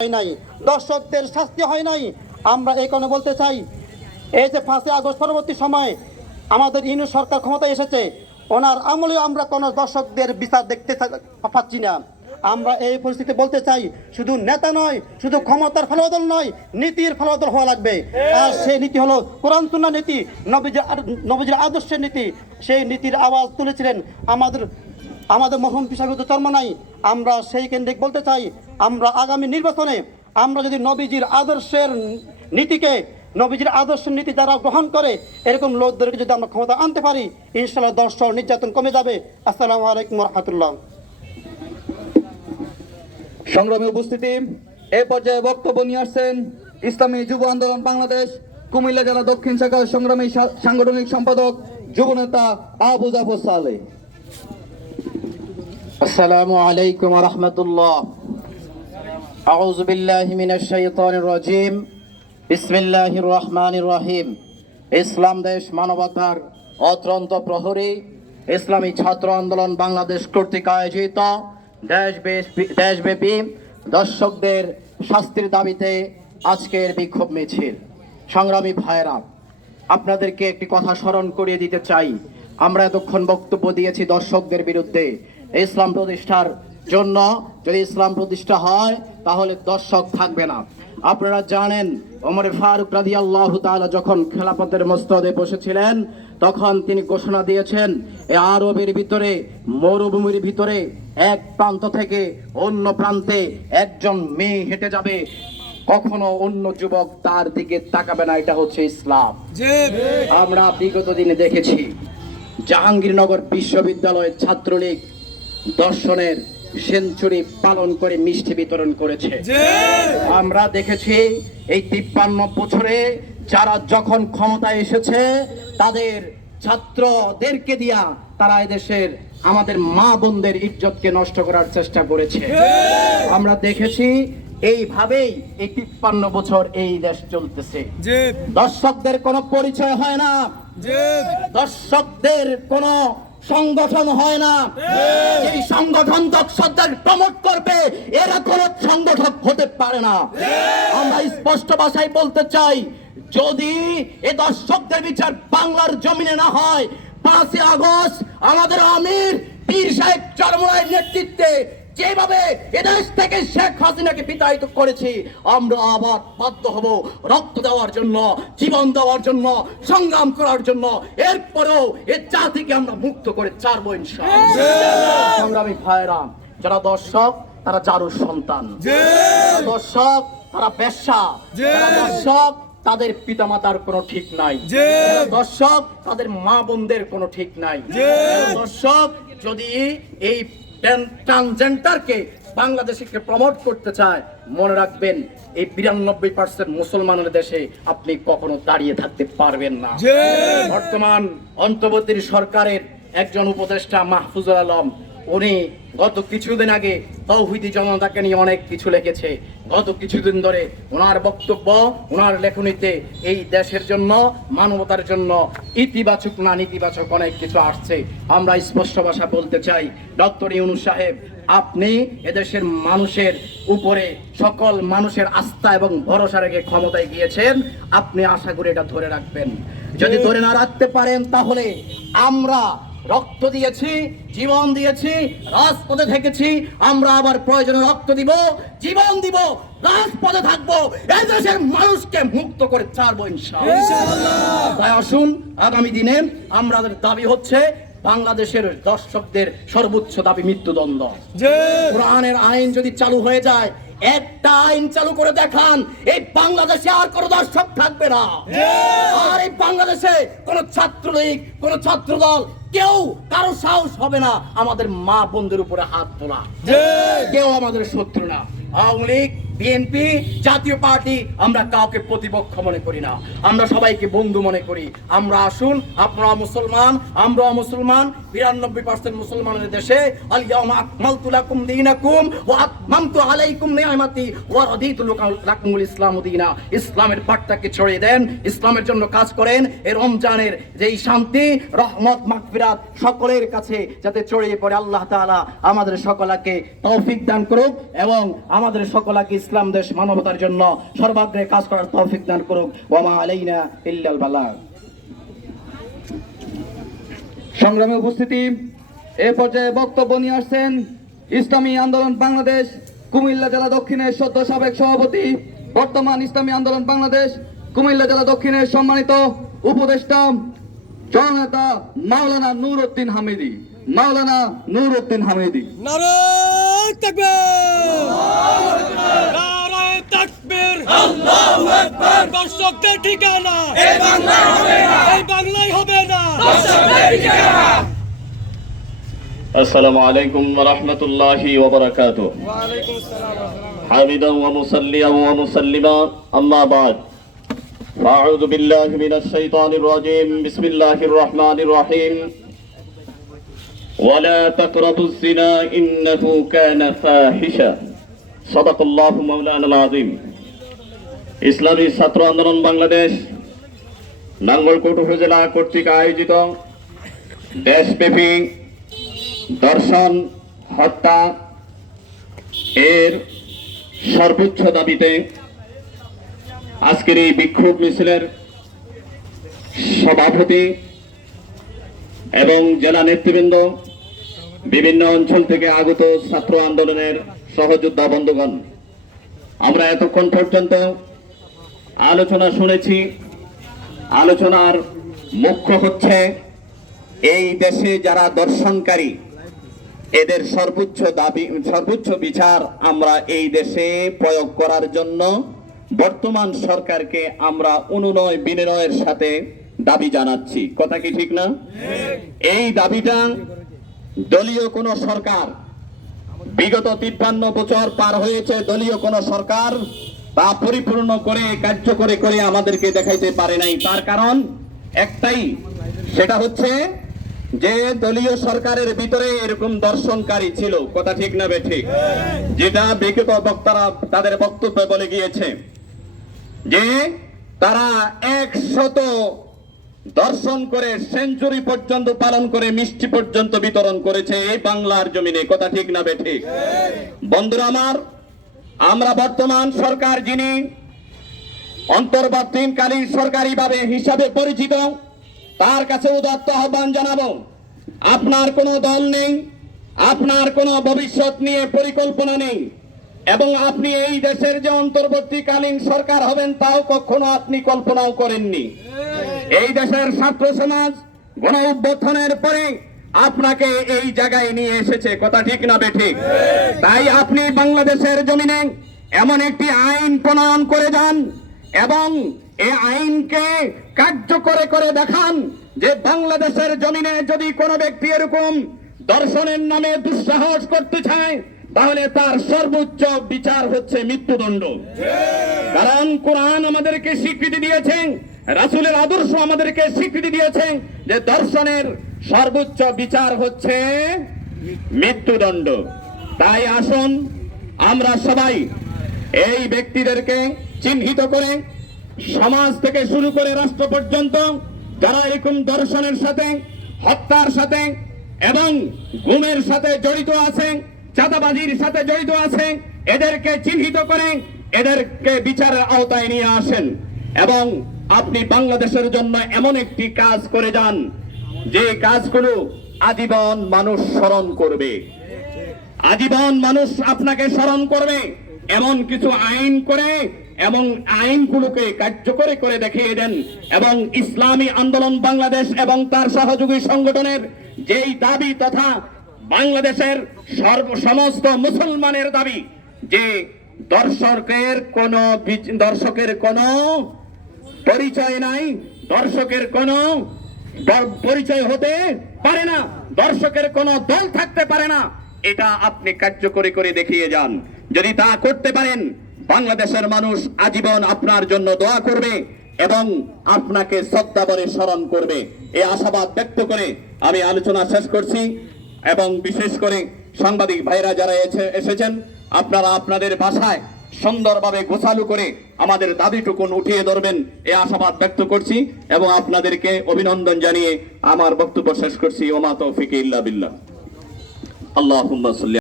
হয় নাই, দর্শকদের শাস্তি হয় নাই। আমরা এই কারণে বলতে চাই, এই যে 5ই আগস্ট পরবর্তী সময় আমাদের ইউনিট সরকার ক্ষমতায় এসেছে, ওনার আমলে আমরা কোনো দর্শকদের বিচার দেখতে পাচ্ছি না। আমরা এই পরিস্থিতি বলতে চাই, শুধু নেতা নয়, শুধু ক্ষমতার ফলবদল নয়, নীতির ফলবদল হওয়া লাগবে। আর সেই নীতি হলো কোরআন সুন্নাহ নীতি, নবীজির আদর্শের নীতি। সেই নীতির আওয়াজ তুলেছিলেন আমাদের মরহুম পিসাবিদ চরমনাই। আমরা সেই কেন্দ্রিক বলতে চাই, আমরা আগামী নির্বাচনে আমরা যদি নবীজির আদর্শের নীতি যারা গ্রহণ করে এরকম লোকদেরকে যদি আমরা ক্ষমতা আনতে পারি, ইনশাআল্লাহ দর্শক নির্যাতন কমে যাবে। আসসালামু আলাইকুম ওয়া রাহমাতুল্লাহ। সংগ্রামী উপস্থিতি, এ পর্যায়ে বক্তব্য নিয়ে আসছেন ইসলামী যুব আন্দোলন বাংলাদেশ কুমিল্লা জেলা দক্ষিণ শাখার সংগ্রামী সাংগঠনিক সম্পাদক যুবনেতা আবু জাফর সালেহ। আসসালামু আলাইকুম ওয়া রাহমাতুল্লাহ। আউযু বিল্লাহি মিনাশ শাইতানির রাজীম। বিসমিল্লাহির রহমানির রহিম। ইসলাম দেশ মানবতার অত্যন্ত প্রহরী ইসলামী ছাত্র আন্দোলন বাংলাদেশ কর্তৃক আয়োজিত দেশব্যাপী দর্শকদের শাস্তির দাবিতে আজকের বিক্ষোভ মিছিল। সংগ্রামী ভাইয়েরা, আপনাদেরকে একটি কথা স্মরণ করিয়ে দিতে চাই। আমরা এতক্ষণ বক্তব্য দিয়েছি দর্শকদের বিরুদ্ধে। ইসলাম প্রতিষ্ঠার জন্য, যদি ইসলাম প্রতিষ্ঠা হয় তাহলে দর্শক থাকবে না। আপনারা জানেন, ওমর ফারুক রাদিয়াল্লাহু তাআলা যখন খেলাফতের মস্তদে বসেছিলেন, তখন তিনি ঘোষণা দিয়েছেন, এই আরবের ভিতরে, মরুভূমির ভিতরে এক প্রান্ত থেকে অন্য প্রান্তে একজন মেয়ে হেঁটে যাবে, কখনো অন্য যুবক তার দিকে তাকাবে না। এটা হচ্ছে ইসলাম। আমরা বিগত দিনে দেখেছি জাহাঙ্গীরনগর বিশ্ববিদ্যালয়ের ছাত্রলীগ দর্শনের সেঞ্চুরি পালন করে মিষ্টি বিতরণ করেছে। আমরা দেখেছি এই 53 বছরে যারা যখন ক্ষমতায় এসেছে, তাদের ছাত্রদেরকে দিয়া তারা এদেশের আমাদের মা বোনদের ইজ্জতকে নষ্ট করার চেষ্টা করেছে। আমরা দেখেছি এইভাবেই এই 53 বছর এই দেশ চলতেছে। দর্শকদের কোনো পরিচয় হয় না, দর্শকদের কোনো সংগঠন হয় না। এই সংগঠন দর্শকদের প্রমোট করবে, এরা কোন সংগঠক হতে পারে না। আমরা স্পষ্ট ভাষায় বলতে চাই, যদি এ দর্শকদের বিচার বাংলার জমিনে না হয়, 5ই আগস্ট আমাদের আমির পীর সাহেব চরমনাইয়ের নেতৃত্বে যেভাবে এদেশ থেকে শেখ হাসিনাকে বিতাড়িত করেছি, আমরা আবার বাধ্য হব রক্ত দেওয়ার জন্য, জীবন দেওয়ার জন্য, সংগ্রাম করার জন্য। এরপরেও এ জাতিকে আমরা মুক্ত করে ছাড়বো ইনশাআল্লাহ। সংগ্রামী ভাইরা, যারা দর্শক তারা জারুর সন্তান, দর্শক তারা বেশ্যা, দর্শক তাদের পিতামাতার কোনো ঠিক নাই, দর্শক তাদের মা বোনদের কোনো ঠিক নাই। দর্শক যদি এই ট্রান্সজেন্ডারকে বাংলাদেশে প্রমোট করতে চায়, মনে রাখবেন এই 92% মুসলমানের দেশে আপনি কখনো দাঁড়িয়ে থাকতে পারবেন না। বর্তমান অন্তর্বর্তী সরকারের একজন উপদেষ্টা মাহফুজুল আলম, উনি গত কিছুদিন আগে তাওহীদি জনতাকে নিয়ে অনেক কিছু লিখেছে। গত কিছুদিন ধরে ওনার বক্তব্য, ওনার লেখনীতে এই দেশের জন্য, মানবতার জন্য ইতিবাচক না নেতিবাচক অনেক কিছু আসছে। আমরা স্পষ্ট ভাষা বলতে চাই, ডক্টর ইউনূস সাহেব, আপনি এদেশের মানুষের উপরে সকল মানুষের আস্থা এবং ভরসা রেখে ক্ষমতায় গিয়েছেন। আপনি আশা করি এটা ধরে রাখবেন। যদি ধরে না রাখতে পারেন, তাহলে আমরা রক্ত দিয়েছি, জীবন দিয়েছি, রাজপথে থেকেছি, আমরা আবার প্রয়োজনে রক্ত দিব, জীবন দিব, রাজপথে থাকবো, এই দেশের মানুষকে মুক্ত করে ছাড়বো ইনশাআল্লাহ। তাই আসুন, আগামী দিনে আমাদের দাবি হচ্ছে বাংলাদেশের দর্শকদের সর্বোচ্চ দাবি মৃত্যুদণ্ড। কোরআনের আইন যদি চালু হয়ে যায়, একটা আইন চালু করে দেখান, এই বাংলাদেশে আর কোনো দর্শক থাকবে না। আর এই বাংলাদেশে কোন ছাত্রলীগ, কোন ছাত্রদল, কেউ কারো সাহস হবে না আমাদের মা বোনদের উপরে হাত তোলা। কেউ আমাদের শত্রু না। আওয়ামী লীগ, বিএনপি, জাতীয় পার্টি, আমরা কাউকে প্রতিপক্ষ মনে করি না, আমরা সবাইকে বন্ধু মনে করি। আমরা আসুন, আপনারা মুসলমান, আমরাও মুসলমান, 92% মুসলমানের দেশে আল-ইয়াওমা আকমালতু লাকুম দীনাকুম ওয়া আতমামতু আলাইকুম নি'মাতি ওয়া রাদিতু লাকুমুল ইসলামু দীনা। ইসলামের বার্তাকে ছড়িয়ে দেন, ইসলামের জন্য কাজ করেন। এই রমজানের যেই শান্তি, রহমত, মাগফিরাত সকলের কাছে যাতে ছড়িয়ে পড়ে, আল্লাহ তাআলা আমাদের সকলকে তৌফিক দান করুক এবং আমাদের সকলকে ইসলাম দেশ মানবতার জন্য সর্বাগ্রে কাজ করার তৌফিক দান করুক। ওয়া মা আলাইনা ইল্লাল বালাগ। সংগ্রামে উপস্থিতি, এ পর্যায়ে বক্তব্য নিয়ে আসছেন ইসলামী আন্দোলন বাংলাদেশ কুমিল্লা জেলা দক্ষিণের সদ্য সাবেক সভাপতি, বর্তমান ইসলামী আন্দোলন বাংলাদেশ কুমিল্লা জেলা দক্ষিণের সম্মানিত উপদেষ্টা জননেতা মাওলানা নূর উদ্দিন হামিদি। মাওলানা নূর উদ্দিন হামিদি। নারায়ে তাকবীর! নারায়ে তাকবীর! আল্লাহু আকবার! দর্শকদের ঠিকানা এই বাংলায় হবে না, এই বাংলায় হবে না, দর্শকদের ঠিকানা। আসসালামু আলাইকুম ওয়া রাহমাতুল্লাহি ওয়া বারাকাতুহু। ওয়া আলাইকুম আসসালাম ওয়া রাহমাতুল্লাহ। হামিদান ওয়া মুসাল্লিয়ান ওয়া মুসাল্লিমান, আম্মা বা'দ। আউযু বিল্লাহি মিনাশ শাইতানির রাজীম। বিসমিল্লাহির রহমানির রহিম। ওয়ালা তাকরাবুজ জিনা ইন্নাহু কানা ফাহিশা। সাদাকাল্লাহু মাওলানাল আযীম। ইসলামী ছাত্র আন্দোলন বাংলাদেশ নাঙ্গলকোট উপজেলা কর্তৃক আয়োজিত দেশব্যাপী দর্শন হত্যা এর সর্বোচ্চ দাবিতে আজকের এই বিক্ষোভ মিছিলের সভাপতি এবং জেলা নেতৃবৃন্দ, বিভিন্ন অঞ্চল থেকে আগত ছাত্র আন্দোলনের সহযোদ্ধা বন্ধুগণ, আমরা এতক্ষণ পর্যন্ত আলোচনা শুনেছি। আলোচনার মুখ্য হচ্ছে এই দেশে যারা দর্শনকারী এদের সর্বোচ্চ বিচার আমরা এই দেশে প্রয়োগ করার জন্য বর্তমান সরকারকে আমরা অনুনয় বিনয়ের সাথে দাবি জানাচ্ছি। কথা কি ঠিক না? এই দাবিটা দলীয় কোন সরকার, বিগত 53 বছর পার হয়েছে, দলীয় কোন সরকার তা পরিপূর্ণ করে কার্যকরী করে আমাদেরকে দেখাইতে পারে নাই। তার কারণ একটাই, সেটা হচ্ছে যে দলীয় সরকারের ভিতরে এরকম দর্শনকারী ছিল। কথা ঠিক না বেঠিক? যেটা বিগত বক্তারা তাদের বক্তব্যে বলে গিয়েছে যে তারা 100 দর্শন করে সেঞ্চুরি পর্যন্ত পালন করে মিষ্টি পর্যন্ত বিতরণ করেছে এই বাংলার জমিনে। কথা ঠিক না বেঠিক? বন্ধুরা আমার, আমরা বর্তমান সরকার যিনি অন্তর্বর্তীকালীন সরকারিভাবে হিসাবে পরিচিত, তার কাছে উদাত্ত আহ্বান জানাবো, আপনার কোনো দল নেই, আপনার কোনো ভবিষ্যৎ নিয়ে পরিকল্পনা নেই, এবং আপনি এই দেশের যে অন্তর্বর্তীকালীন সরকার হবেন তাও কখনো আপনি কল্পনাও করেননি। এই দেশের ছাত্র সমাজ গণ অভ্যুত্থানের পরে আপনাকে এই জায়গায় নিয়ে এসেছে। কথা ঠিক না বেঠিক? তাই আপনি বাংলাদেশের জমিনে এমন একটি আইন প্রণয়ন করে যান এবং এই আইনকে কার্যকর করে দেখান যে বাংলাদেশের জমিনে যদি কোনো ব্যক্তি এরকম দর্শনের নামে দুঃসাহস করতে চায় তাহলে তার সর্বোচ্চ বিচার হচ্ছে মৃত্যুদণ্ড। কারণ কোরআন আমাদেরকে স্বীকৃতি দিয়েছেন, রাসূলের আদর্শ আমাদেরকে স্বীকৃতি দিয়েছেন যে দর্শনের সর্বোচ্চ বিচার হচ্ছে মৃত্যুদণ্ড। তাই আসুন আমরা সবাই এই ব্যক্তিদেরকে চিহ্নিত করে সমাজ থেকে শুরু করে রাষ্ট্র পর্যন্ত যারা এরকম দর্শনের সাথে, হত্যার সাথে এবং গুমের সাথে জড়িত আছে, চাঁদাবাজির সাথে জড়িত আছে, এদেরকে চিহ্নিত করে এদেরকে বিচারের আওতায় নিয়ে আসেন এবং আপনি বাংলাদেশের জন্য এমন একটি কাজ করে যান যে কাজগুলো আজীবন মানুষ স্মরণ করবে, আজীবন মানুষ আপনাকে স্মরণ করবে। এমন কিছু আইন করে এবং আইনগুলোকে কার্যকরী করে দেখিয়ে দেন এবং ইসলামী আন্দোলন বাংলাদেশ এবং তার সহযোগী সংগঠনের যেই দাবি তথা বাংলাদেশের সমস্ত মুসলমানের দাবি যে দর্শকের কোনো পরিচয় নাই, দর্শকের কোনো পরিচয় হতে পারে না, দর্শকের কোনো দল থাকতে পারে না, এটা আপনি কার্যকরী করে দেখিয়ে যান। যদি তা করতে পারেন বাংলাদেশের মানুষ আজীবন আপনার জন্য দোয়া করবে এবং আপনাকে শ্রদ্ধাভরে স্মরণ করবে। এই আশাবাদ ব্যক্ত করে আমি আলোচনা শেষ করছি এবং বিশেষ করে সাংবাদিক ভাইরা যারা এসেছেন আপনারা আপনাদের ভাষায় সুন্দরভাবে গোছালো করে আমাদের দাবিটুকুন উঠিয়ে ধরবেন এই আশাবাদ ব্যক্ত করছি এবং আপনাদেরকে অভিনন্দন জানিয়ে আমার বক্তব্য শেষ করছি। ওমা তৌফিক ইল্লা বিল্লাহ। আল্লাহুম্মা সাল্লি